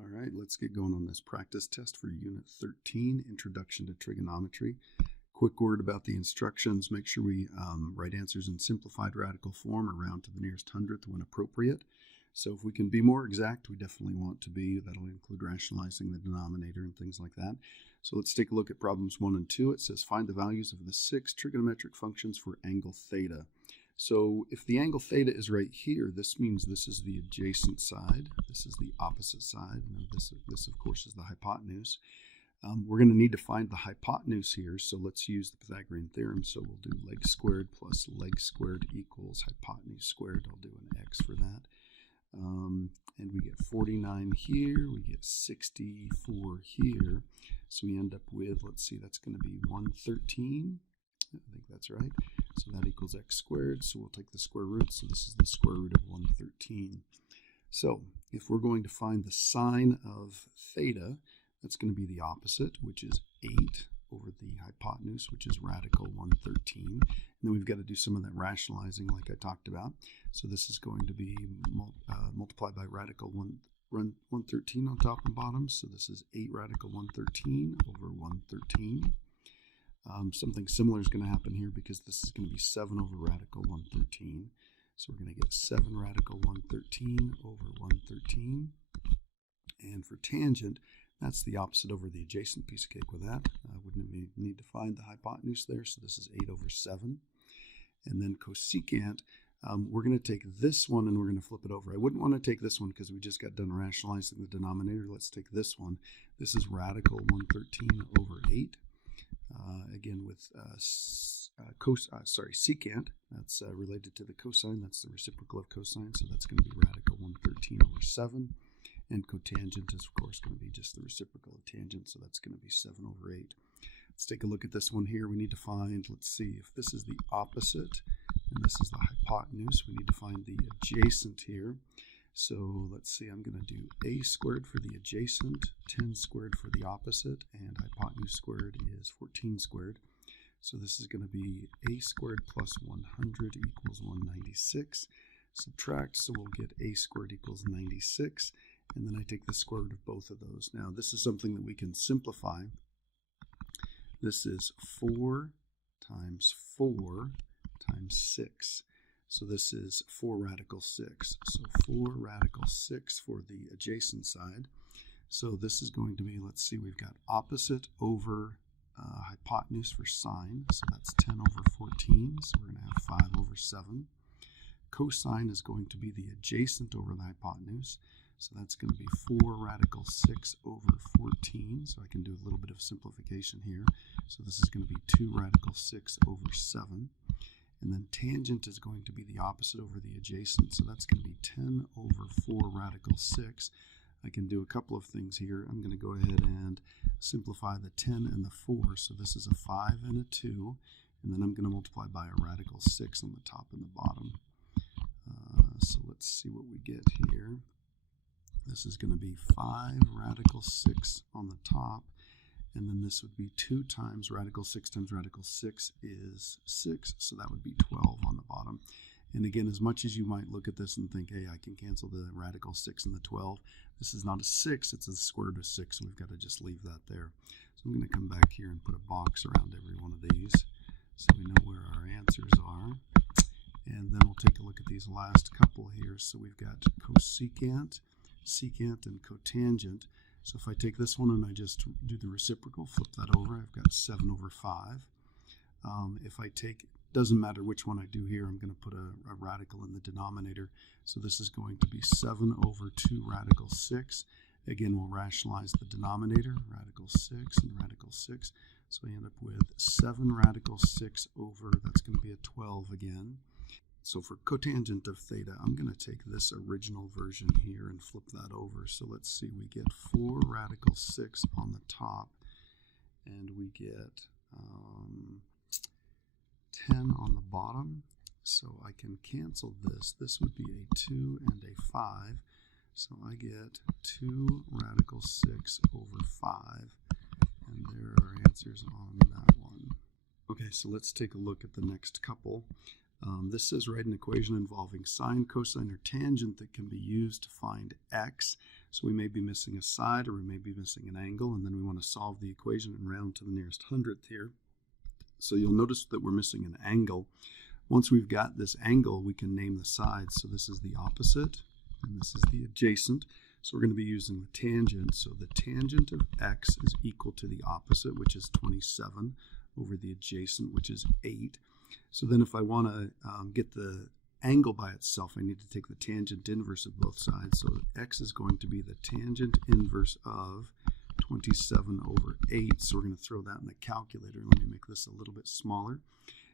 All right, let's get going on this practice test for Unit 13, Introduction to Trigonometry. Quick word about the instructions. Make sure we write answers in simplified radical form or round to the nearest hundredth when appropriate. So if we can be more exact, we definitely want to be. That'll include rationalizing the denominator and things like that. So let's take a look at problems 1 and 2. It says find the values of the 6 trigonometric functions for angle theta. So if the angle theta is right here, this means this is the adjacent side. This is the opposite side. And this of course, is the hypotenuse. We're going to need to find the hypotenuse here, so let's use the Pythagorean theorem. So we'll do leg squared plus leg squared equals hypotenuse squared. I'll do an x for that. And we get 49 here, we get 64 here. So we end up with, let's see, that's going to be 113. I think that's right. So that equals x squared. So we'll take the square root. So this is the square root of 113. So if we're going to find the sine of theta, that's going to be the opposite, which is 8 over the hypotenuse, which is radical 113. And then we've got to do some of that rationalizing like I talked about. So this is going to be multiplied by radical 113 on top and bottom. So this is 8 radical 113 over 113. Something similar is going to happen here because this is going to be 7 over radical 113. So we're going to get 7 radical 113 over 113. And for tangent, that's the opposite over the adjacent piece of cake with that. Wouldn't we need to find the hypotenuse there? So this is 8 over 7. And then cosecant, we're going to take this one and we're going to flip it over. I wouldn't want to take this one because we just got done rationalizing the denominator. Let's take this one. This is radical 113 over 8. Again with secant, that's related to the cosine. That's the reciprocal of cosine. So that's going to be radical 113 over 7. And cotangent is, of course, going to be just the reciprocal of tangent, so that's going to be 7 over 8. Let's take a look at this one here. We need to find, let's see, if this is the opposite and this is the hypotenuse, we need to find the adjacent here. So let's see, I'm going to do a squared for the adjacent, 10 squared for the opposite, and hypotenuse squared is 14 squared. So this is going to be a squared plus 100 equals 196. Subtract, so we'll get a squared equals 96. And then I take the square root of both of those. Now, this is something that we can simplify. This is 4 times 4 times 6. So this is 4 radical 6. So 4 radical 6 for the adjacent side. So this is going to be, let's see, we've got opposite over hypotenuse for sine. So that's 10 over 14. So we're going to have 5 over 7. Cosine is going to be the adjacent over the hypotenuse. So that's going to be 4 radical 6 over 14. So I can do a little bit of simplification here. So this is going to be 2 radical 6 over 7. And then tangent is going to be the opposite over the adjacent. So that's going to be 10 over 4 radical 6. I can do a couple of things here. I'm going to go ahead and simplify the 10 and the 4. So this is a 5 and a 2. And then I'm going to multiply by a radical 6 on the top and the bottom. So let's see what we get here. This is going to be 5 radical 6 on the top, and then this would be 2 times radical 6 times radical 6 is 6, so that would be 12 on the bottom. And again, as much as you might look at this and think, hey, I can cancel the radical 6 and the 12, this is not a 6, it's a square root of 6, and we've got to just leave that there. So I'm going to come back here and put a box around every one of these so we know where our answers are. And then we'll take a look at these last couple here. So we've got cosecant, secant, and cotangent. So if I take this one and I just do the reciprocal, flip that over, I've got 7 over 5. If I take, doesn't matter which one I do here, I'm going to put a radical in the denominator. So this is going to be 7 over 2 radical 6. Again, we'll rationalize the denominator, radical 6 and radical 6. So I end up with 7 radical 6 over, that's going to be a 12 again. So for cotangent of theta, I'm going to take this original version here and flip that over. So let's see, we get 4 radical 6 on the top, and we get 10 on the bottom. So I can cancel this. This would be a 2 and a 5. So I get 2 radical 6 over 5. And there are answers on that one. Okay, so let's take a look at the next couple. This says write an equation involving sine, cosine, or tangent that can be used to find x. So we may be missing a side or we may be missing an angle, and then we want to solve the equation and round to the nearest hundredth here. So you'll notice that we're missing an angle. Once we've got this angle, we can name the sides. So this is the opposite and this is the adjacent. So we're going to be using the tangent. So the tangent of x is equal to the opposite, which is 27, over the adjacent, which is 8. So then if I want to get the angle by itself, I need to take the tangent inverse of both sides. So x is going to be the tangent inverse of 27 over 8. So we're going to throw that in the calculator. Let me make this a little bit smaller.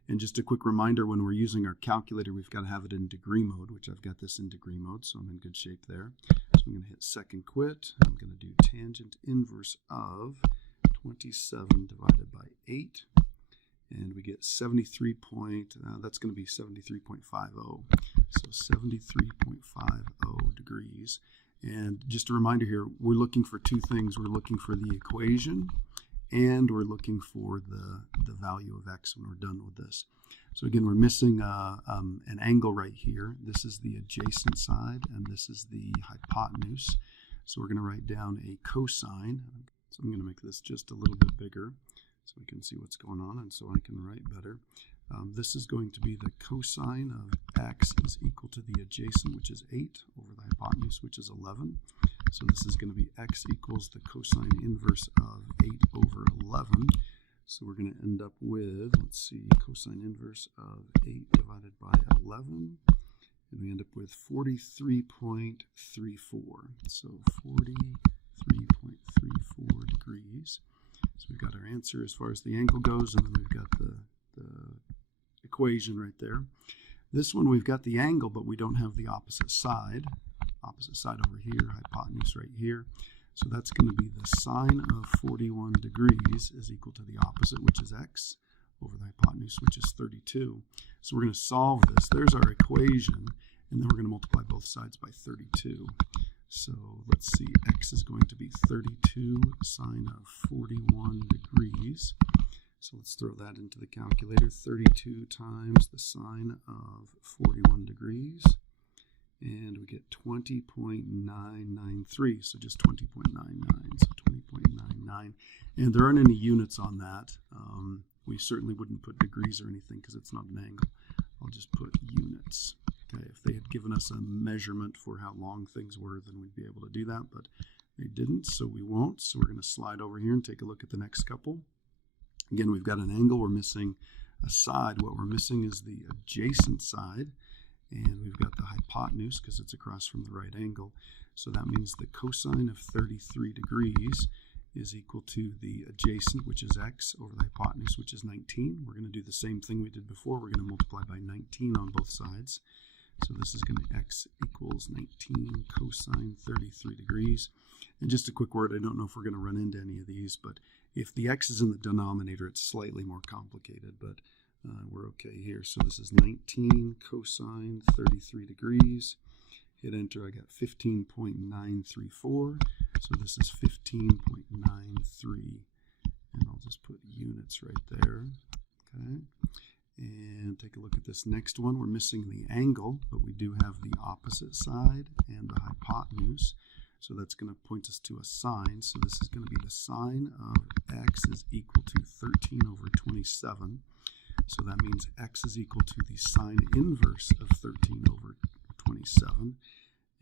And just a quick reminder, when we're using our calculator, we've got to have it in degree mode, which I've got this in degree mode, so I'm in good shape there. So I'm going to hit second quit. I'm going to do tangent inverse of 27 divided by 8. And we get 73 that's going to be 73.50. So 73.50 degrees. And just a reminder here, we're looking for two things. We're looking for the equation and we're looking for the value of x when we're done with this. So again, we're missing an angle right here. This is the adjacent side and this is the hypotenuse. So we're going to write down a cosine. So I'm going to make this just a little bit bigger so we can see what's going on and so I can write better. This is going to be the cosine of x is equal to the adjacent, which is 8, over the hypotenuse, which is 11. So this is going to be x equals the cosine inverse of 8 over 11. So we're going to end up with, let's see, cosine inverse of 8 divided by 11. And we end up with 43.34. So 43.34 degrees. So we've got our answer as far as the angle goes, and then we've got the equation right there. This one we've got the angle, but we don't have the opposite side. Opposite side over here, hypotenuse right here. So that's going to be the sine of 41 degrees is equal to the opposite, which is x, over the hypotenuse, which is 32. So we're going to solve this. There's our equation, and then we're going to multiply both sides by 32. So let's see, x is going to be 32 sine of 41 degrees. So let's throw that into the calculator. 32 times the sine of 41 degrees. And we get 20.993. So just 20.99. So 20.99. And there aren't any units on that. We certainly wouldn't put degrees or anything because it's not an angle. I'll just put units. Okay, if they had given us a measurement for how long things were, then we'd be able to do that, but they didn't, so we won't. So we're going to slide over here and take a look at the next couple. Again, we've got an angle, we're missing a side. What we're missing is the adjacent side, and we've got the hypotenuse because it's across from the right angle. So that means the cosine of 33 degrees is equal to the adjacent, which is x, over the hypotenuse, which is 19. We're going to do the same thing we did before. We're going to multiply by 19 on both sides. So this is going to be x equals 19 cosine 33 degrees. And just a quick word, I don't know if we're going to run into any of these, but if the x is in the denominator, it's slightly more complicated, but we're okay here. So this is 19 cosine 33 degrees. Hit enter, I got 15.934. So this is 15.93. And I'll just put units right there. Okay. And take a look at this next one. We're missing the angle, but we do have the opposite side and the hypotenuse. So that's going to point us to a sine. So this is going to be the sine of x is equal to 13 over 27. So that means x is equal to the sine inverse of 13 over 27.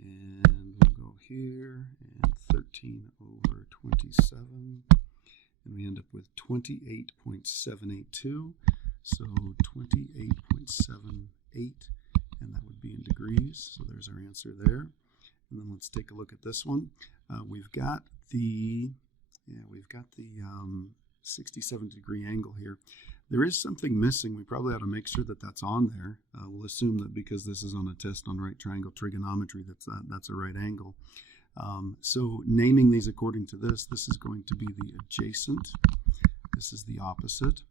And we'll go here and 13 over 27. And we end up with 28.782. So 28.78, and that would be in degrees. So there's our answer there. And then let's take a look at this one. We've got the 67 degree angle here. There is something missing. We probably ought to make sure that that's on there. We'll assume that because this is on a test on right triangle trigonometry, that's a right angle. So naming these according to this is going to be the adjacent. This is the opposite.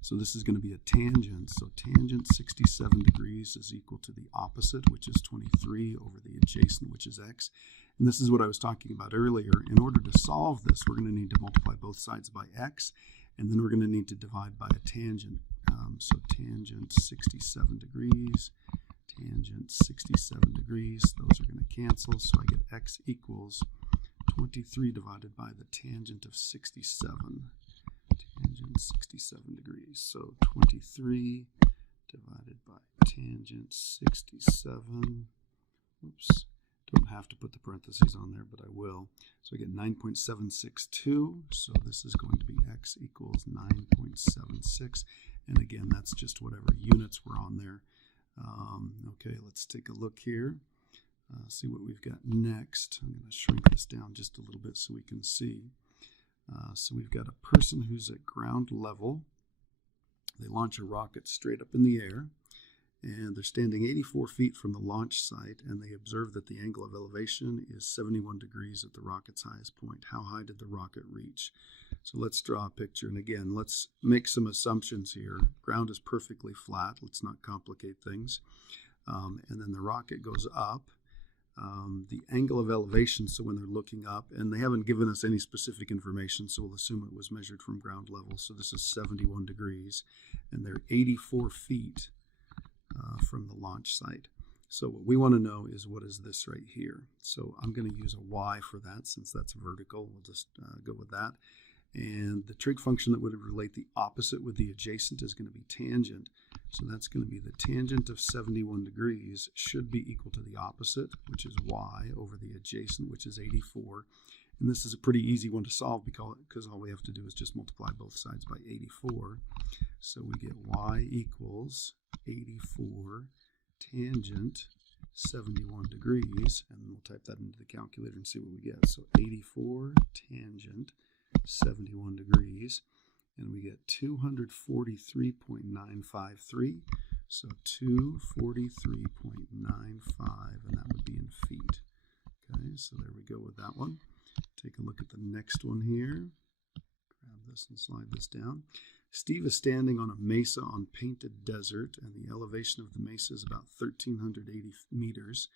So this is going to be a tangent. So tangent 67 degrees is equal to the opposite, which is 23, over the adjacent, which is x. And this is what I was talking about earlier. In order to solve this, we're going to need to multiply both sides by x, and then we're going to need to divide by a tangent. So tangent 67 degrees, tangent 67 degrees, those are going to cancel, so I get x equals 23 divided by the tangent of 67. Tangent 67 degrees. So 23 divided by tangent 67. Oops. Don't have to put the parentheses on there, but I will. So I get 9.762. So this is going to be x equals 9.76. And again, that's just whatever units were on there. Okay, let's take a look here. See what we've got next. I'm going to shrink this down just a little bit so we can see. So we've got a person who's at ground level. They launch a rocket straight up in the air, and they're standing 84 feet from the launch site, and they observe that the angle of elevation is 71 degrees at the rocket's highest point. How high did the rocket reach? So let's draw a picture, and again, let's make some assumptions here. Ground is perfectly flat. Let's not complicate things. And then the rocket goes up. The angle of elevation, so when they're looking up, and they haven't given us any specific information, so we'll assume it was measured from ground level. So this is 71 degrees, and they're 84 feet from the launch site. So what we want to know is, what is this right here? So I'm going to use a y for that since that's vertical. We'll just go with that. And the trig function that would relate the opposite with the adjacent is going to be tangent. So that's going to be the tangent of 71 degrees should be equal to the opposite, which is y, over the adjacent, which is 84. And this is a pretty easy one to solve because all we have to do is just multiply both sides by 84. So we get y equals 84 tangent 71 degrees. And we'll type that into the calculator and see what we get. So 84 tangent 71 degrees, and we get 243.953. So 243.95, and that would be in feet. Okay, so there we go with that one. Take a look at the next one here. Grab this and slide this down. Steve is standing on a mesa on painted desert, and the elevation of the mesa is about 1,380 meters.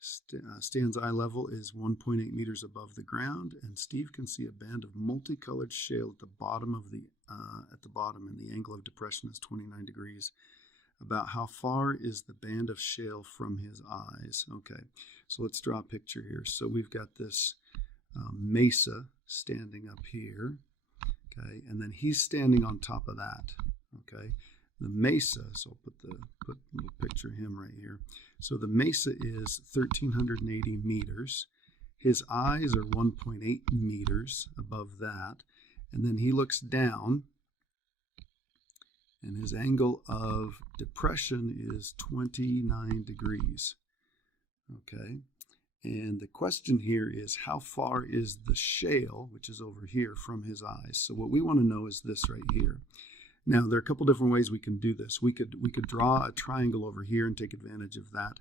Stan's eye level is 1.8 meters above the ground, and Steve can see a band of multicolored shale at the bottom and the angle of depression is 29 degrees. About how far is the band of shale from his eyes? Okay, so let's draw a picture here. So we've got this mesa standing up here, okay, and then he's standing on top of that, okay. The mesa, so I'll put a little picture of him right here. So the mesa is 1,380 meters. His eyes are 1.8 meters above that. And then he looks down, and his angle of depression is 29 degrees. Okay. And the question here is, how far is the shale, which is over here, from his eyes? So what we want to know is this right here. Now, there are a couple different ways we can do this. We could draw a triangle over here and take advantage of that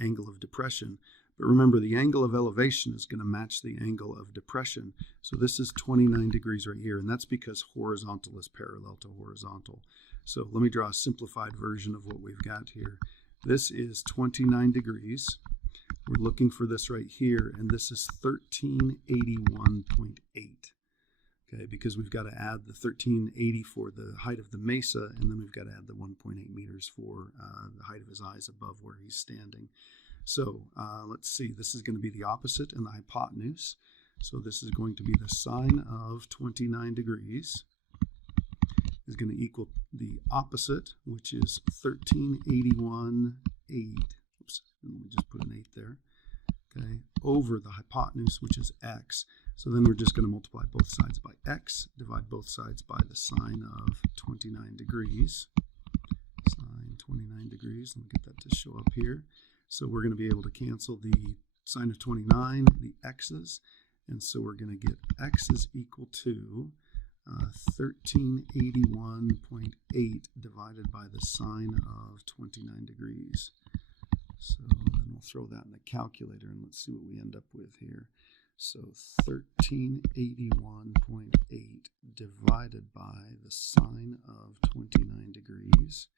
angle of depression. But remember, the angle of elevation is going to match the angle of depression. So this is 29 degrees right here, and that's because horizontal is parallel to horizontal. So let me draw a simplified version of what we've got here. This is 29 degrees. We're looking for this right here, and this is 1381.8. Okay, because we've got to add the 1380 for the height of the mesa, and then we've got to add the 1.8 meters for the height of his eyes above where he's standing. So let's see, this is going to be the opposite and the hypotenuse. So this is going to be the sine of 29 degrees is going to equal the opposite, which is 1381.8. Oops, let me just put an 8 there. Okay, over the hypotenuse, which is x. So then we're just going to multiply both sides by x, divide both sides by the sine of 29 degrees. Sine 29 degrees, let me get that to show up here. So we're going to be able to cancel the sine of 29, the x's, and so we're going to get x is equal to 1381.8 divided by the sine of 29 degrees. So then we'll throw that in the calculator and let's see what we end up with here. So 1381.8 divided by the sine of 29 degrees,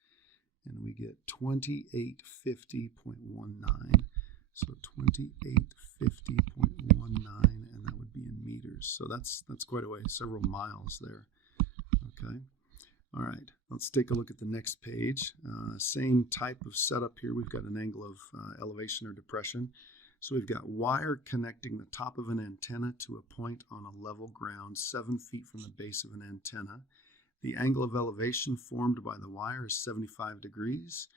and we get 2850.19. So 2850.19, and that would be in meters. So that's quite a way, several miles there. Okay. All right. Let's take a look at the next page. Same type of setup here. We've got an angle of elevation or depression. So we've got wire connecting the top of an antenna to a point on a level ground 7 feet from the base of an antenna. The angle of elevation formed by the wire is 75 degrees.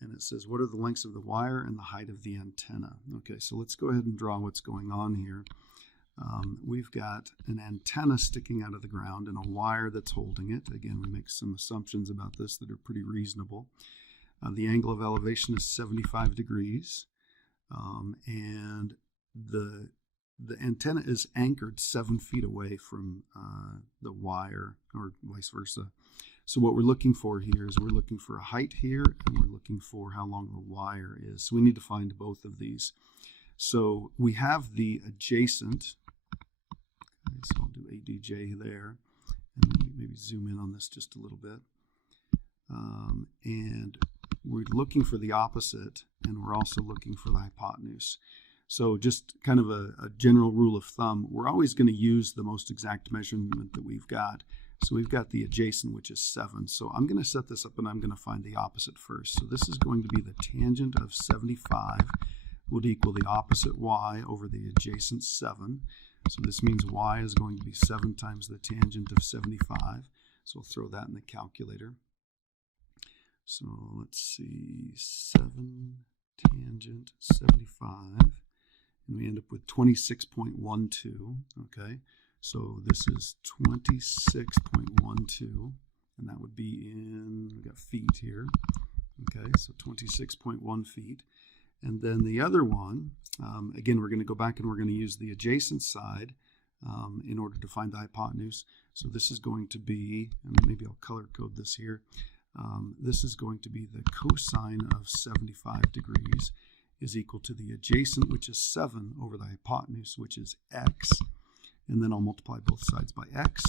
And it says, what are the lengths of the wire and the height of the antenna? Okay, so let's go ahead and draw what's going on here. We've got an antenna sticking out of the ground and a wire that's holding it. Again, we make some assumptions about this that are pretty reasonable. The angle of elevation is 75 degrees. And the antenna is anchored 7 feet away from the wire, or vice versa. So what we're looking for here is we're looking for a height here, and we're looking for how long the wire is. So we need to find both of these. So we have the adjacent. Okay, so I'll do ADJ there, and maybe zoom in on this just a little bit. And we're looking for the opposite, and we're also looking for the hypotenuse. So just kind of a general rule of thumb, we're always going to use the most exact measurement that we've got. So we've got the adjacent, which is 7. So I'm going to set this up, and I'm going to find the opposite first. So this is going to be the tangent of 75 would equal the opposite y over the adjacent 7. So this means y is going to be 7 times the tangent of 75. So we'll throw that in the calculator. So let's see, 7 tangent 75, and we end up with 26.12, okay? So this is 26.12, and that would be in, we got feet here, okay? So 26.1 feet. And then the other one, again, we're going to go back and we're going to use the adjacent side in order to find the hypotenuse. So this is going to be, and maybe I'll color code this here, this is going to be the cosine of 75 degrees is equal to the adjacent, which is 7, over the hypotenuse, which is x. And then I'll multiply both sides by x,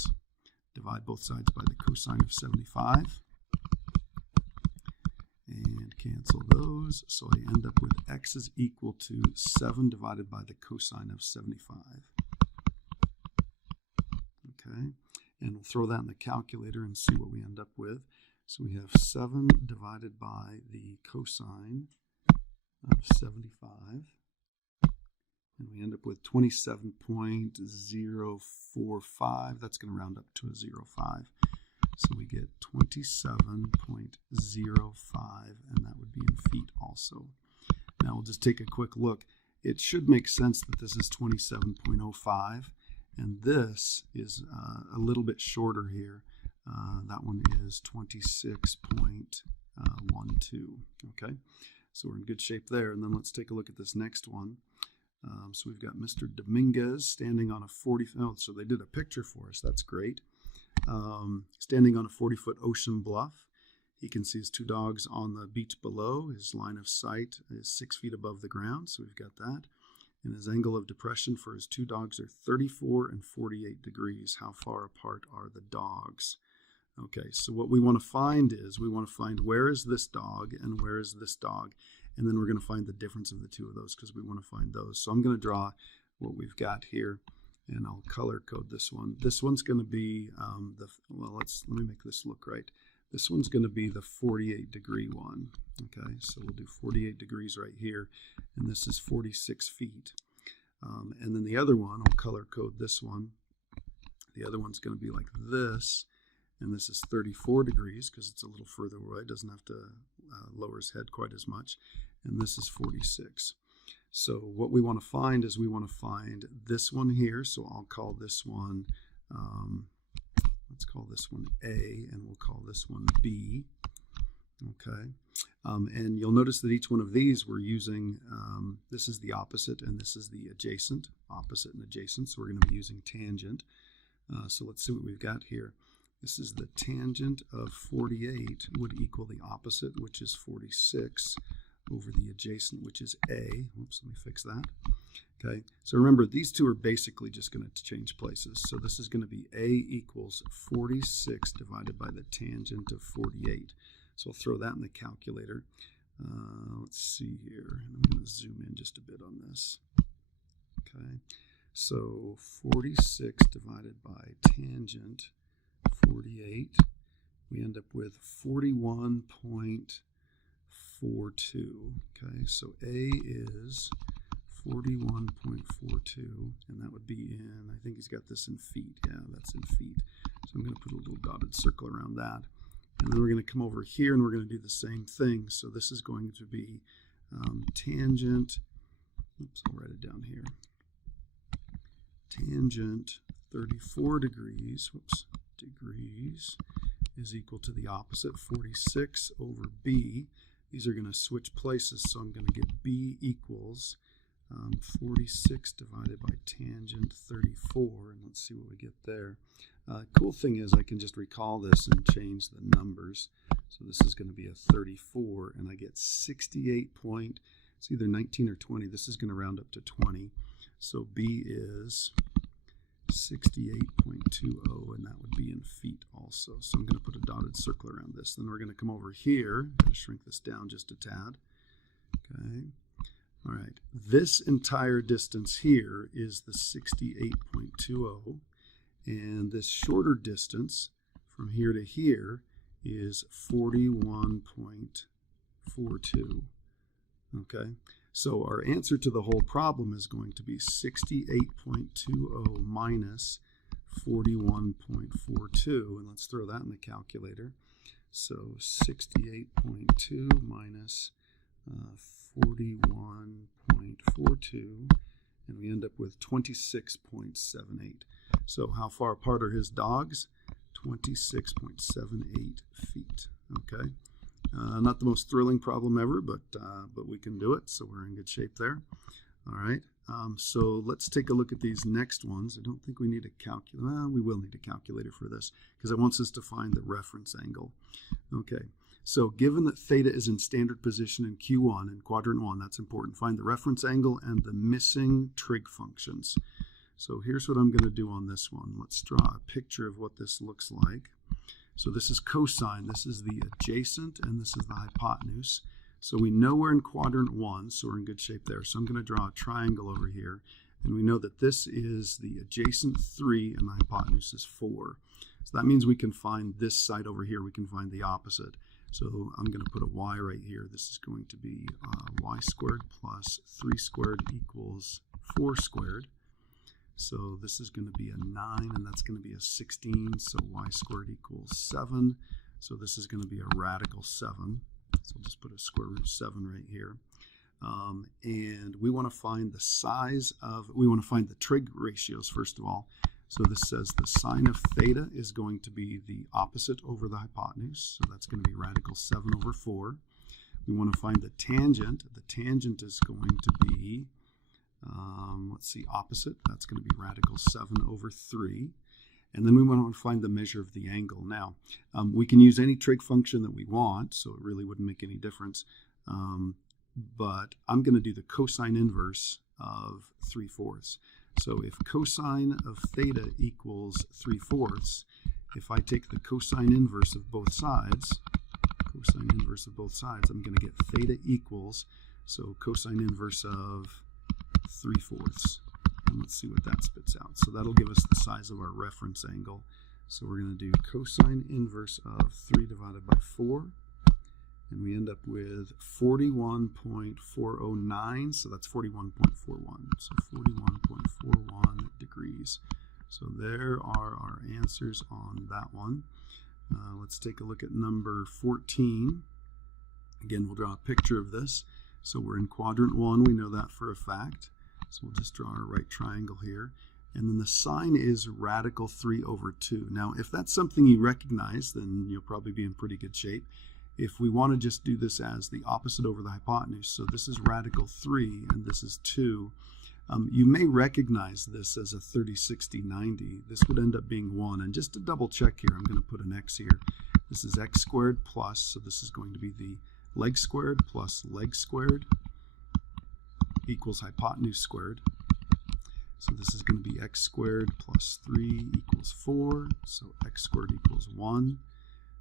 divide both sides by the cosine of 75, and cancel those. So I end up with x is equal to 7 divided by the cosine of 75. Okay, and we'll throw that in the calculator and see what we end up with. So we have 7 divided by the cosine of 75, and we end up with 27.045. That's going to round up to a 0.5. So we get 27.05, and that would be in feet also. Now we'll just take a quick look. It should make sense that this is 27.05, and this is a little bit shorter here. That one is 26.12. Okay, so we're in good shape there. And then let's take a look at this next one. So we've got Mr. Dominguez standing on a 40. Oh, so they did a picture for us. That's great. Standing on a 40-foot ocean bluff. He can see his 2 dogs on the beach below. His line of sight is 6 feet above the ground. So we've got that. And his angle of depression for his 2 dogs are 34 and 48 degrees. How far apart are the dogs? Okay, so what we want to find is we want to find where is this dog and where is this dog, and then we're going to find the difference of the 2 of those because we want to find those. So I'm going to draw what we've got here, and I'll color code this one. This one's going to be let me make this look right. This one's going to be the 48 degree one. Okay, so we'll do 48 degrees right here, and this is 46 feet. And then the other one, I'll color code this one. The other one's going to be like this. And this is 34 degrees because it's a little further away. It doesn't have to lower his head quite as much. And this is 46. So what we want to find is we want to find this one here. So I'll call this one, let's call this one A, and we'll call this one B. Okay. And you'll notice that each one of these we're using, this is the opposite and this is the adjacent, opposite and adjacent. So we're going to be using tangent. So let's see what we've got here. This is the tangent of 48 would equal the opposite, which is 46, over the adjacent, which is A. Oops, let me fix that. Okay, so remember, these 2 are basically just going to change places. So this is going to be A equals 46 divided by the tangent of 48. So I'll throw that in the calculator. Let's see here. I'm going to zoom in just a bit on this. Okay, so 46 divided by tangent 48 we end up with 41.42. Okay, so A is 41.42, and that would be in, I think he's got this in feet. Yeah, that's in feet. So I'm going to put a little dotted circle around that. And then we're going to come over here and we're going to do the same thing. So this is going to be tangent, oops, I'll write it down here. Tangent 34 degrees, whoops, degrees is equal to the opposite, 46 over B. These are going to switch places, so I'm going to get B equals 46 divided by tangent 34, and let's see what we get there. Cool thing is I can just recall this and change the numbers. So this is going to be a 34, and I get 68 point, it's either 19 or 20. This is going to round up to 20. So B is 68.20, and that would be in feet also. So I'm going to put a dotted circle around this. Then we're going to come over here. I'm going to shrink this down just a tad. Okay. All right. This entire distance here is the 68.20, and this shorter distance from here to here is 41.42. Okay. So our answer to the whole problem is going to be 68.20 minus 41.42, and let's throw that in the calculator. So 68.2 minus 41.42, and we end up with 26.78. So how far apart are his dogs? 26.78 feet. Okay. Not the most thrilling problem ever, but we can do it, so we're in good shape there. All right, so let's take a look at these next ones. I don't think we need a calculator. Well, we will need a calculator for this because it wants us to find the reference angle. Okay, so given that theta is in standard position in Q1, in quadrant 1, that's important. Find the reference angle and the missing trig functions. So here's what I'm going to do on this one. Let's draw a picture of what this looks like. So this is cosine, this is the adjacent, and this is the hypotenuse. So we know we're in quadrant 1, so we're in good shape there. So I'm going to draw a triangle over here, and we know that this is the adjacent 3 and the hypotenuse is 4. So that means we can find this side over here, we can find the opposite. So I'm going to put a y right here. This is going to be y squared plus 3 squared equals 4 squared. So this is going to be a 9, and that's going to be a 16, so y squared equals 7. So this is going to be a radical 7. So I'll just put a square root 7 right here. And we want to find the size of, we want to find the trig ratios first of all. So this says the sine of theta is going to be the opposite over the hypotenuse. So that's going to be radical 7 over 4. We want to find the tangent. The tangent is going to be, let's see, opposite. That's going to be radical 7 over 3. And then we want to find the measure of the angle. Now, we can use any trig function that we want, so it really wouldn't make any difference. But I'm going to do the cosine inverse of 3/4. So if cosine of theta equals 3/4, if I take the cosine inverse of both sides, I'm going to get theta equals, so cosine inverse of 3/4. And let's see what that spits out. So that'll give us the size of our reference angle. So we're going to do cosine inverse of 3 divided by 4. And we end up with 41.409. So that's 41.41. So 41.41 degrees. So there are our answers on that one. Let's take a look at number 14. Again, we'll draw a picture of this. So we're in quadrant 1. We know that for a fact. So we'll just draw our right triangle here. And then the sine is radical 3 over 2. Now, if that's something you recognize, then you'll probably be in pretty good shape. If we want to just do this as the opposite over the hypotenuse, so this is radical 3 and this is 2, you may recognize this as a 30, 60, 90. This would end up being 1. And just to double check here, I'm going to put an x here. This is x squared plus, so this is going to be the leg squared plus leg squared equals hypotenuse squared. So this is going to be x squared plus 3 equals 4. So x squared equals 1.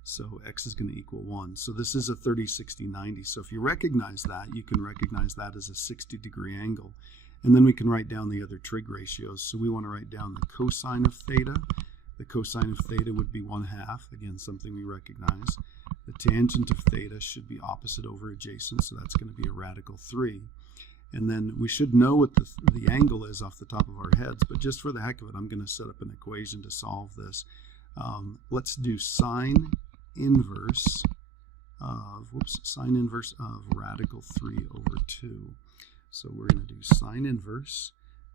So x is going to equal 1. So this is a 30, 60, 90. So if you recognize that, you can recognize that as a 60-degree angle. And then we can write down the other trig ratios. So we want to write down the cosine of theta. The cosine of theta would be 1/2, again, something we recognize. The tangent of theta should be opposite over adjacent, so that's going to be a radical 3. And then we should know what the angle is off the top of our heads, but just for the heck of it, I'm going to set up an equation to solve this. Let's do sine inverse of radical 3 over 2. So we're going to do sine inverse,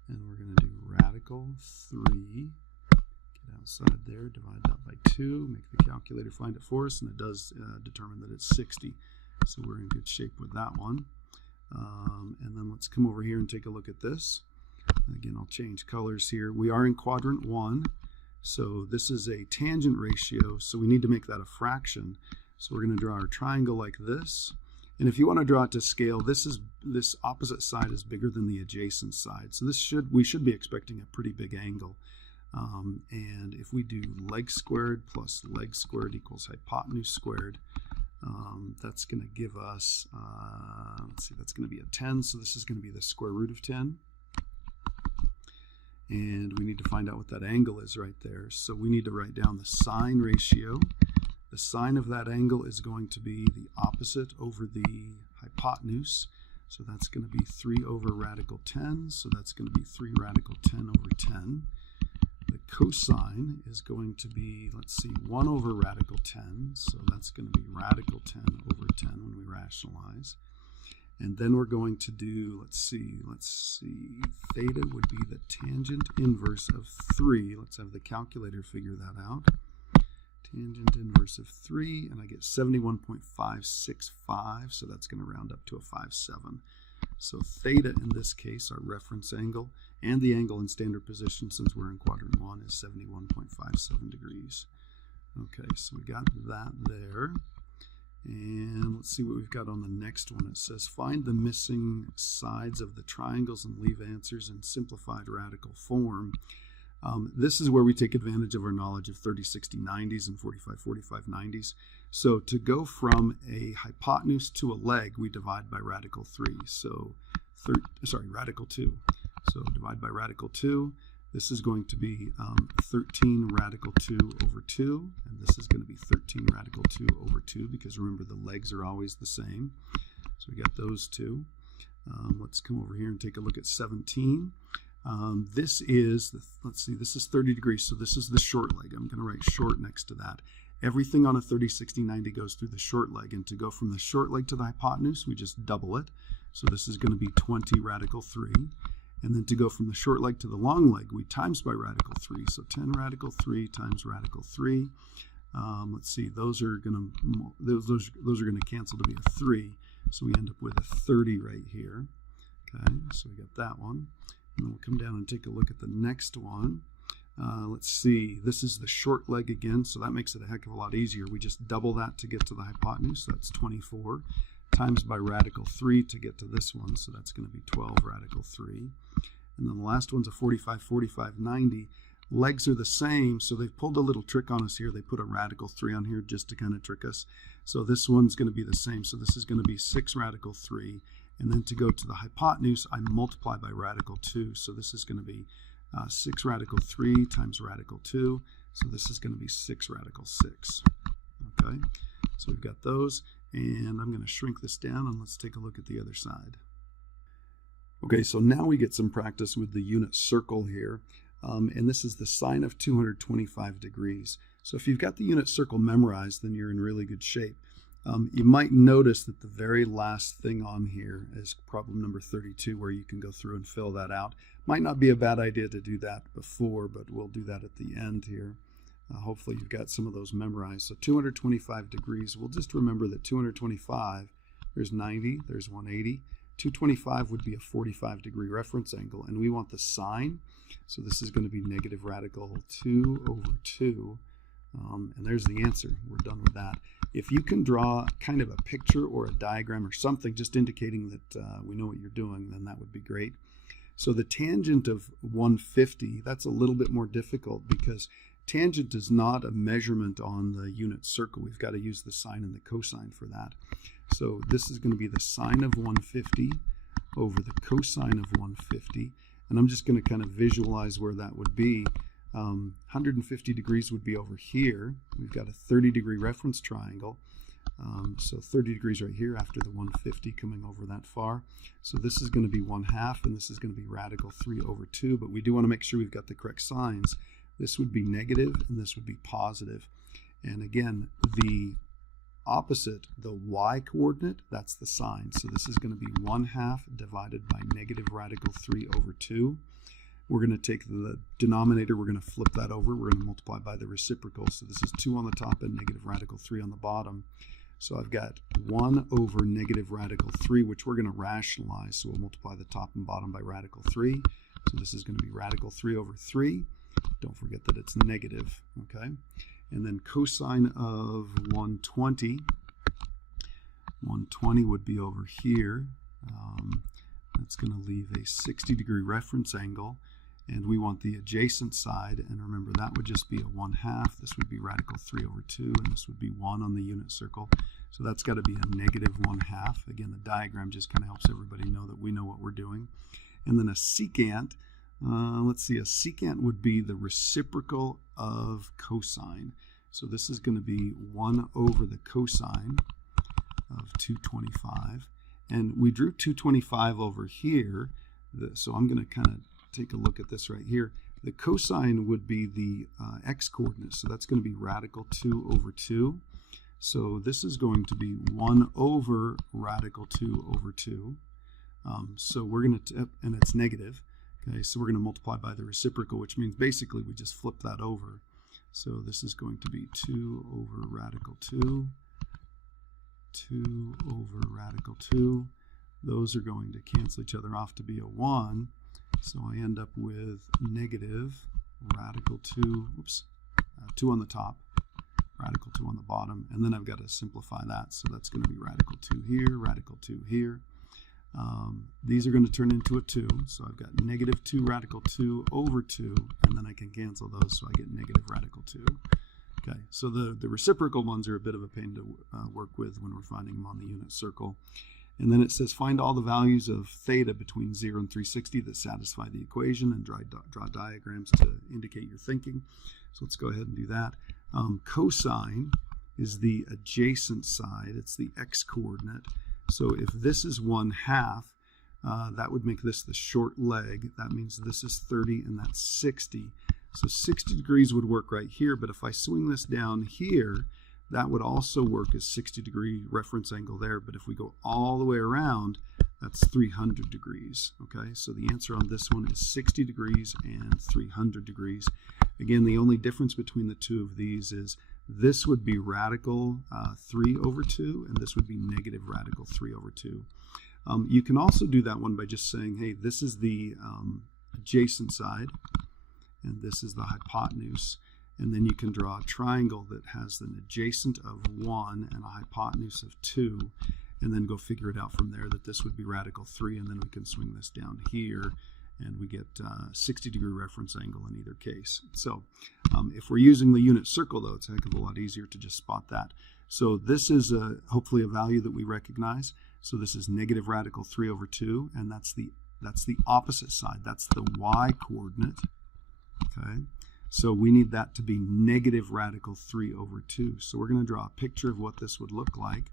and we're going to do radical 3. Get outside there, divide that by 2, make the calculator find it for us, and it does determine that it's 60. So we're in good shape with that one. And then let's come over here and take a look at this. Again, I'll change colors here. We are in quadrant 1, so this is a tangent ratio, so we need to make that a fraction. So we're going to draw our triangle like this. And if you want to draw it to scale, this opposite side is bigger than the adjacent side. So we should be expecting a pretty big angle. And if we do leg squared plus leg squared equals hypotenuse squared, that's going to give us, let's see, that's going to be a 10. So this is going to be the square root of 10. And we need to find out what that angle is right there. So we need to write down the sine ratio. The sine of that angle is going to be the opposite over the hypotenuse. So that's going to be 3 over radical 10. So that's going to be 3 radical 10 over 10. The cosine is going to be, let's see, 1 over radical 10. So that's going to be radical 10 over 10 when we rationalize. And then we're going to do, let's see, theta would be the tangent inverse of 3. Let's have the calculator figure that out. Tangent inverse of 3, and I get 71.565, so that's going to round up to a 5.7. So theta in this case, our reference angle, and the angle in standard position since we're in quadrant 1 is 71.57 degrees. Okay, so we got that there. And let's see what we've got on the next one. It says find the missing sides of the triangles and leave answers in simplified radical form. This is where we take advantage of our knowledge of 30, 60, 90s and 45, 45, 90s. So to go from a hypotenuse to a leg, we divide by radical 3. So, radical 2. So divide by radical 2. This is going to be 13 radical 2 over 2. And this is going to be 13 radical 2 over 2 because remember the legs are always the same. So we got those two. Let's come over here and take a look at 17. This is, let's see, this is 30 degrees, so this is the short leg. I'm going to write short next to that. Everything on a 30, 60, 90 goes through the short leg, and to go from the short leg to the hypotenuse, we just double it. So this is going to be 20 radical 3. And then to go from the short leg to the long leg, we times by radical 3. So 10 radical 3 times radical 3. Let's see, those are going to cancel to be a 3. So we end up with a 30 right here. Okay, so we got that one. And then we'll come down and take a look at the next one. Let's see, this is the short leg again, so that makes it a heck of a lot easier. We just double that to get to the hypotenuse, so that's 24, times by radical 3 to get to this one, so that's going to be 12 radical 3. And then the last one's a 45, 45, 90. Legs are the same, so they've pulled a little trick on us here. They put a radical 3 on here just to kind of trick us. So this one's going to be the same, so this is going to be 6 radical 3. And then to go to the hypotenuse, I multiply by radical 2. So this is going to be 6 radical 3 times radical 2. So this is going to be 6 radical 6. Okay, so we've got those. And I'm going to shrink this down and let's take a look at the other side. Okay, so now we get some practice with the unit circle here. And this is the sine of 225 degrees. So if you've got the unit circle memorized, then you're in really good shape. You might notice that the very last thing on here is problem number 32, where you can go through and fill that out. Might not be a bad idea to do that before, but we'll do that at the end here. Hopefully you've got some of those memorized. So 225 degrees, we'll just remember that 225, there's 90, there's 180. 225 would be a 45 degree reference angle, and we want the sine. So this is going to be negative radical 2 over 2. And there's the answer. We're done with that. If you can draw kind of a picture or a diagram or something just indicating that we know what you're doing, then that would be great. So the tangent of 150, that's a little bit more difficult because tangent is not a measurement on the unit circle. We've got to use the sine and the cosine for that. So this is going to be the sine of 150 over the cosine of 150. And I'm just going to kind of visualize where that would be. 150 degrees would be over here. We've got a 30-degree reference triangle. So 30 degrees right here after the 150 coming over that far. So this is going to be 1/2, and this is going to be radical 3 over 2. But we do want to make sure we've got the correct signs. This would be negative, and this would be positive. And again, the opposite, the y-coordinate, that's the sign. So this is going to be 1/2 divided by negative radical 3 over 2. We're going to take the denominator, we're going to flip that over. We're going to multiply by the reciprocal. So this is 2 on the top and negative radical 3 on the bottom. So I've got 1 over negative radical 3, which we're going to rationalize. So we'll multiply the top and bottom by radical 3. So this is going to be radical 3 over 3. Don't forget that it's negative, okay? And then cosine of 120. 120 would be over here. That's going to leave a 60-degree reference angle. And we want the adjacent side, and remember that would just be a 1/2. This would be radical 3 over 2, and this would be 1 on the unit circle. So that's got to be a negative 1/2. Again, the diagram just kind of helps everybody know that we know what we're doing. And then a secant, let's see, a secant would be the reciprocal of cosine. So this is going to be 1 over the cosine of 225. And we drew 225 over here, so I'm going to kind of take a look at this right here. The cosine would be the x-coordinate, so that's going to be radical 2 over 2. So this is going to be 1 over radical 2 over 2. So we're going to, and it's negative, okay, so we're going to multiply by the reciprocal, which means basically we just flip that over. So this is going to be 2 over radical 2, 2 over radical 2. Those are going to cancel each other off to be a 1. So I end up with negative radical 2, 2 on the top, radical 2 on the bottom, and then I've got to simplify that. So that's going to be radical 2 here, radical 2 here. These are going to turn into a 2, so I've got negative 2 radical 2 over 2, and then I can cancel those, so I get negative radical 2. Okay, so the reciprocal ones are a bit of a pain to work with when we're finding them on the unit circle. And then it says find all the values of theta between 0 and 360 that satisfy the equation, and draw diagrams to indicate your thinking. So let's go ahead and do that. Cosine is the adjacent side. It's the x-coordinate. So if this is 1/2, that would make this the short leg. That means this is 30 and that's 60. So 60 degrees would work right here, but if I swing this down here, that would also work as 60-degree reference angle there, but if we go all the way around, that's 300 degrees, okay? So the answer on this one is 60 degrees and 300 degrees. Again, the only difference between the two of these is this would be radical 3 over 2, and this would be negative radical 3 over 2. You can also do that one by just saying, hey, this is the adjacent side, and this is the hypotenuse. And then you can draw a triangle that has an adjacent of 1 and a hypotenuse of 2, and then go figure it out from there that this would be radical 3, and then we can swing this down here, and we get 60-degree reference angle in either case. So if we're using the unit circle, though, it's a heck of a lot easier to just spot that. So this is hopefully a value that we recognize. So this is negative radical 3 over 2, and that's the opposite side. That's the y-coordinate, okay? So we need that to be negative radical 3 over 2. So we're going to draw a picture of what this would look like.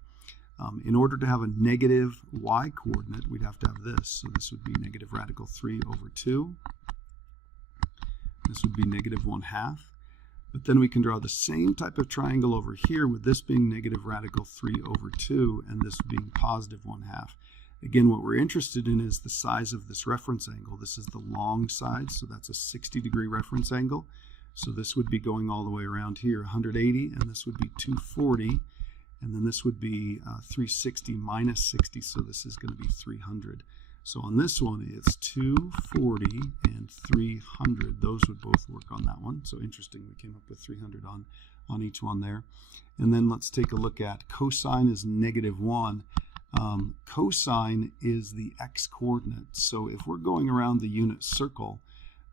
In order to have a negative y-coordinate, we'd have to have this. So this would be negative radical 3 over 2. This would be negative 1/2. But then we can draw the same type of triangle over here with this being negative radical 3 over 2 and this being positive 1/2. Again, what we're interested in is the size of this reference angle. This is the long side, so that's a 60-degree reference angle. So this would be going all the way around here, 180, and this would be 240, and then this would be 360 minus 60, so this is going to be 300. So on this one, it's 240 and 300. Those would both work on that one. So interesting, we came up with 300 on each one there. And then let's take a look at cosine is negative 1. Cosine is the x-coordinate. So if we're going around the unit circle,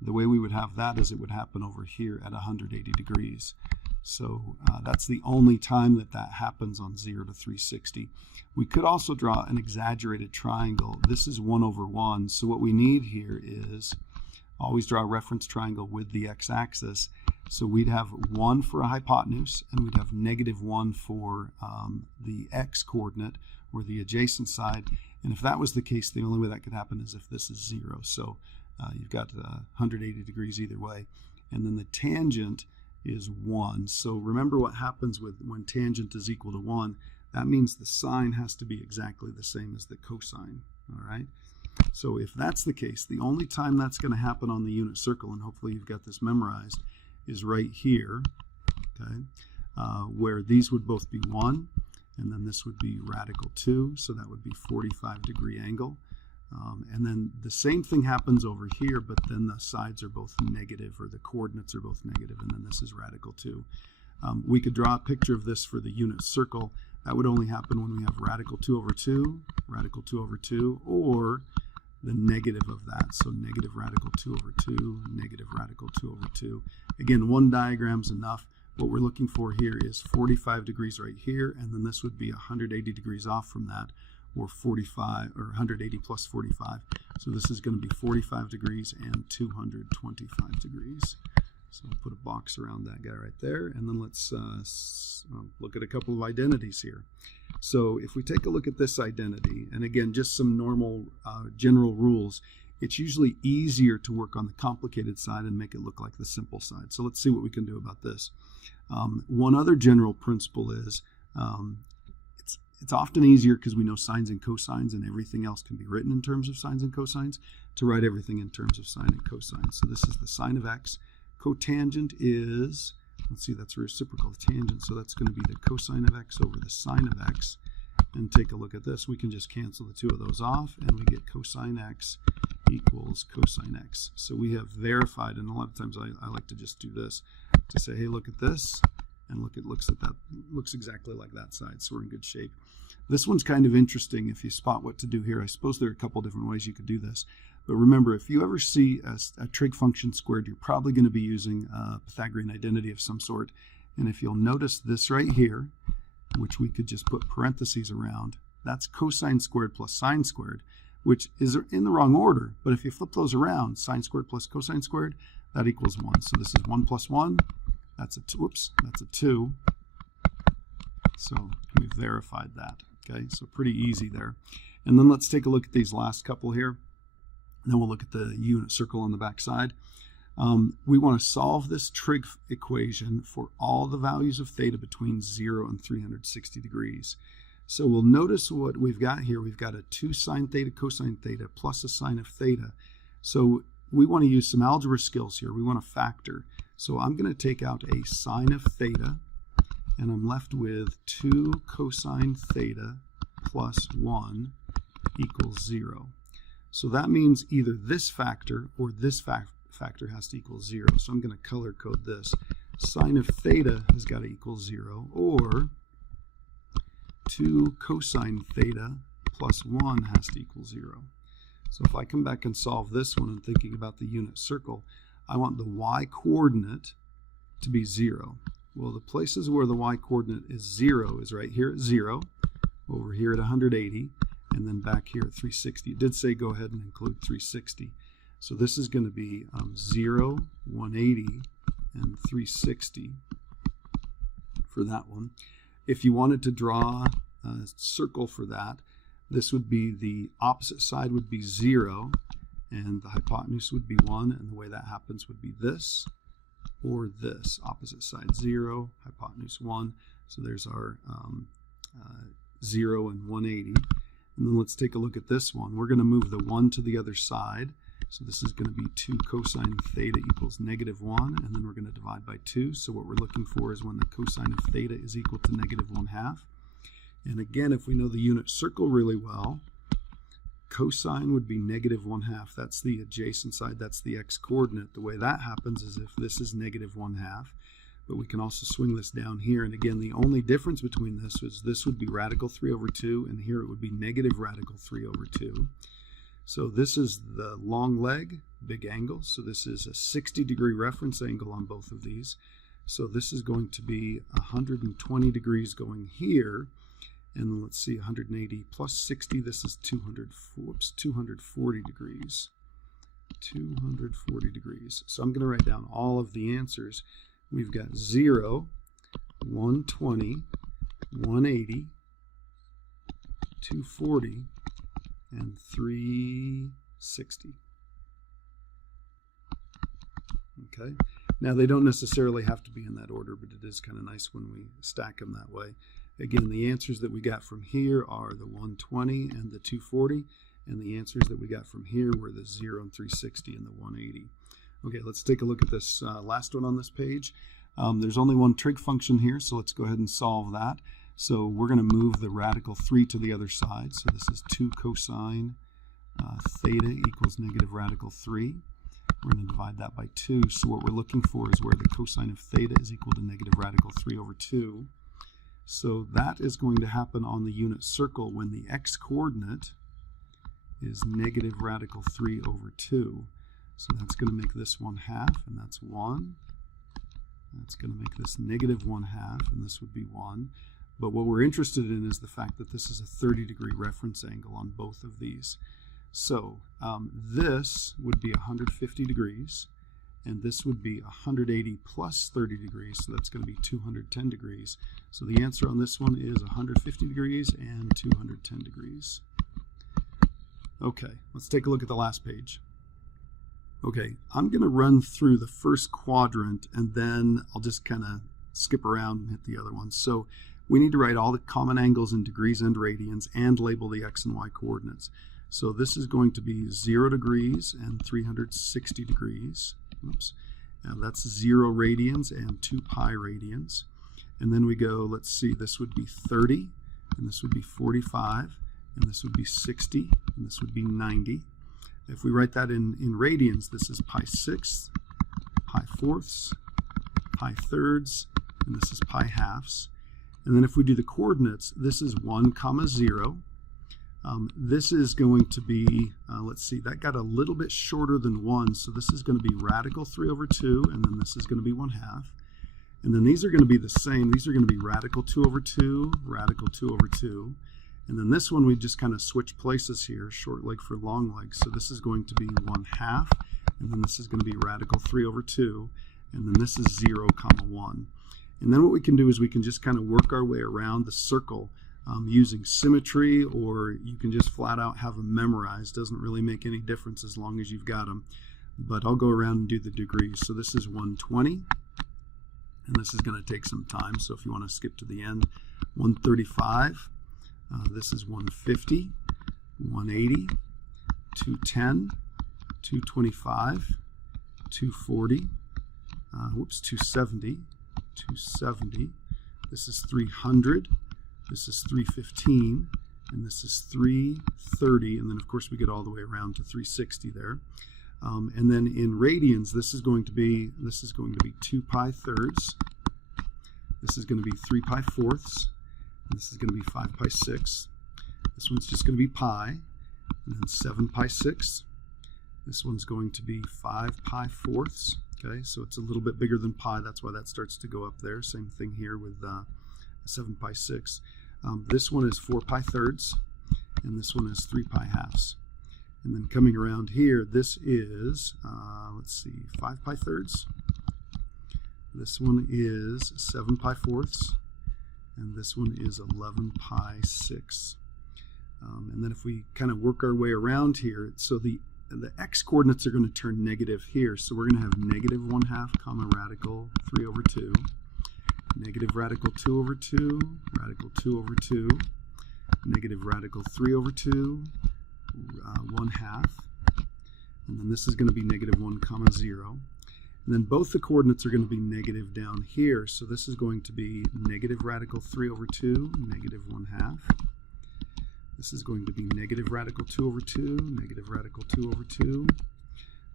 the way we would have that is it would happen over here at 180 degrees. So that's the only time that happens on 0 to 360. We could also draw an exaggerated triangle. This is 1 over 1. So what we need here is always draw a reference triangle with the x-axis. So we'd have 1 for a hypotenuse, and we'd have -1 for the x-coordinate, or the adjacent side. And if that was the case, the only way that could happen is if this is 0. So you've got 180 degrees either way. And then the tangent is 1. So remember what happens when tangent is equal to 1. That means the sine has to be exactly the same as the cosine. All right. So if that's the case, the only time that's going to happen on the unit circle, and hopefully you've got this memorized, is right here, okay, where these would both be 1, and then this would be radical 2, so that would be 45-degree angle. And then the same thing happens over here, but then the sides are both negative, or the coordinates are both negative, and then this is radical 2. We could draw a picture of this for the unit circle. That would only happen when we have radical 2 over 2, radical 2 over 2, or the negative of that. So negative radical 2 over 2, negative radical 2 over 2. Again, one diagram's enough. What we're looking for here is 45 degrees right here, and then this would be 180 degrees off from that, or 45, or 180 plus 45. So this is going to be 45 degrees and 225 degrees. So I'll put a box around that guy right there, and then let's look at a couple of identities here. So if we take a look at this identity, and again, just some normal general rules, it's usually easier to work on the complicated side and make it look like the simple side. So let's see what we can do about this. One other general principle is it's often easier, because we know sines and cosines and everything else can be written in terms of sines and cosines, to write everything in terms of sine and cosine. So this is the sine of x. Cotangent is, let's see, that's a reciprocal of tangent, so that's going to be the cosine of x over the sine of x. And take a look at this. We can just cancel the two of those off, and we get cosine x equals cosine x. So we have verified, and a lot of times I like to just do this to say, hey, look at this, and looks exactly like that side, so we're in good shape. This one's kind of interesting if you spot what to do here. I suppose there are a couple different ways you could do this. But remember, if you ever see a trig function squared, you're probably going to be using a Pythagorean identity of some sort. And if you'll notice this right here, which we could just put parentheses around, that's cosine squared plus sine squared, which is in the wrong order. But if you flip those around, sine squared plus cosine squared, that equals 1. So this is 1 plus 1. That's a 2. Whoops, that's a 2. So we've verified that. Okay, so pretty easy there. And then let's take a look at these last couple here. And then we'll look at the unit circle on the back side. We want to solve this trig equation for all the values of theta between 0 and 360 degrees. So we'll notice what we've got here. We've got a 2 sine theta cosine theta plus a sine of theta. So we want to use some algebra skills here. We want to factor. So I'm going to take out a sine of theta, and I'm left with 2 cosine theta plus 1 equals 0. So that means either this factor or this factor has to equal 0. So I'm going to color code this. Sine of theta has got to equal 0, or 2 cosine theta plus 1 has to equal 0. So if I come back and solve this one and thinking about the unit circle, I want the y-coordinate to be 0. Well, the places where the y-coordinate is 0 is right here at 0, over here at 180, and then back here at 360. It did say go ahead and include 360. So this is going to be 0, 180, and 360 for that one. If you wanted to draw a circle for that, this would be the opposite side would be 0, and the hypotenuse would be 1, and the way that happens would be this or this. Opposite side 0, hypotenuse 1. So there's our 0 and 180. And then let's take a look at this one. We're going to move the 1 to the other side. So this is going to be 2 cosine theta equals -1, and then we're going to divide by 2. So what we're looking for is when the cosine of theta is equal to -1/2. And again, if we know the unit circle really well, cosine would be -1/2. That's the adjacent side. That's the x-coordinate. The way that happens is if this is -1/2. But we can also swing this down here. And again, the only difference between this is this would be radical 3 over 2, and here it would be negative radical 3 over 2. So this is the long leg, big angle. So this is a 60-degree reference angle on both of these. So this is going to be 120 degrees going here. And let's see, 180 plus 60, this is 240 degrees. 240 degrees. So I'm going to write down all of the answers. We've got 0, 120, 180, 240, and 360. Okay. Now they don't necessarily have to be in that order, but it is kind of nice when we stack them that way. Again, the answers that we got from here are the 120 and the 240, and the answers that we got from here were the 0 and 360 and the 180. Okay, let's take a look at this last one on this page. There's only one trig function here, so let's go ahead and solve that. So we're going to move the radical 3 to the other side. So this is 2 cosine theta equals negative radical 3. We're going to divide that by 2. So what we're looking for is where the cosine of theta is equal to negative radical 3 over 2. So that is going to happen on the unit circle when the x-coordinate is negative radical 3 over 2. So that's going to make this 1/2, and that's 1. That's going to make this negative 1/2, and this would be 1. But what we're interested in is the fact that this is a 30-degree reference angle on both of these. So this would be 150 degrees, and this would be 180 plus 30 degrees, so that's going to be 210 degrees. So the answer on this one is 150 degrees and 210 degrees. Okay, let's take a look at the last page. Okay, I'm going to run through the first quadrant, and then I'll just kind of skip around and hit the other ones. So we need to write all the common angles in degrees and radians and label the x and y coordinates. So this is going to be 0 degrees and 360 degrees. Oops. Now that's 0 radians and 2 pi radians. And then we go, let's see, this would be 30, and this would be 45, and this would be 60, and this would be 90. If we write that in radians, this is pi sixths, pi fourths, pi thirds, and this is pi halves. And then if we do the coordinates, this is 1, 0. This is going to be, let's see, that got a little bit shorter than 1, so this is going to be radical 3 over 2, and then this is going to be 1/2. And then these are going to be the same. These are going to be radical 2 over 2, radical 2 over 2. And then this one, we just kind of switch places here, short leg for long leg. So this is going to be 1/2, and then this is going to be radical 3 over 2, and then this is 0, 1. And then what we can do is we can just kind of work our way around the circle using symmetry, or you can just flat out have them memorized. Doesn't really make any difference as long as you've got them. But I'll go around and do the degrees. So this is 120, and this is going to take some time. So if you want to skip to the end, 135. This is 150, 180, 210, 225, 240, 270, 270. This is 300. This is 315, and this is 330, and then of course we get all the way around to 360 there. And then in radians, this is going to be 2 pi thirds. This is going to be 3 pi fourths. And this is going to be 5 pi sixths. This one's just going to be pi, and then 7 pi sixths. This one's going to be 5 pi fourths. Okay, so it's a little bit bigger than pi. That's why that starts to go up there. Same thing here with 7 pi sixths. This one is 4 pi thirds, and this one is 3 pi halves. And then coming around here, this is, let's see, 5 pi thirds. This one is 7 pi fourths, and this one is 11 pi sixths. And then if we kind of work our way around here, so the x coordinates are going to turn negative here. So we're going to have negative 1/2 comma radical 3 over 2. Negative radical 2 over 2, radical 2 over 2, negative radical 3 over 2, 1/2, and then this is going to be negative 1 comma 0. And then both the coordinates are going to be negative down here, so this is going to be negative radical 3 over 2, negative 1/2. This is going to be negative radical 2 over 2, negative radical 2 over 2.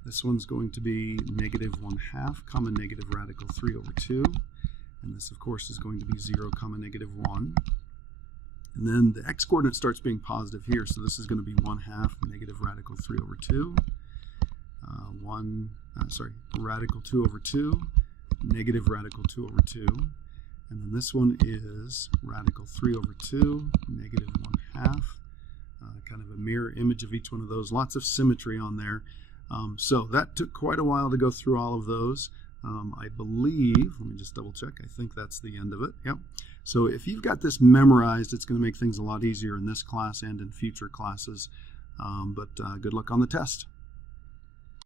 This one's going to be negative 1/2 comma negative radical 3 over 2. And this, of course, is going to be 0 comma negative 1. And then the x-coordinate starts being positive here, so this is going to be 1/2 negative radical 3 over 2. Radical 2 over 2, negative radical 2 over 2. And then this one is radical 3 over 2, negative 1/2. Kind of a mirror image of each one of those. Lots of symmetry on there. So that took quite a while to go through all of those. I believe, let me just double check, I think that's the end of it. Yep. So if you've got this memorized, it's going to make things a lot easier in this class and in future classes. But good luck on the test.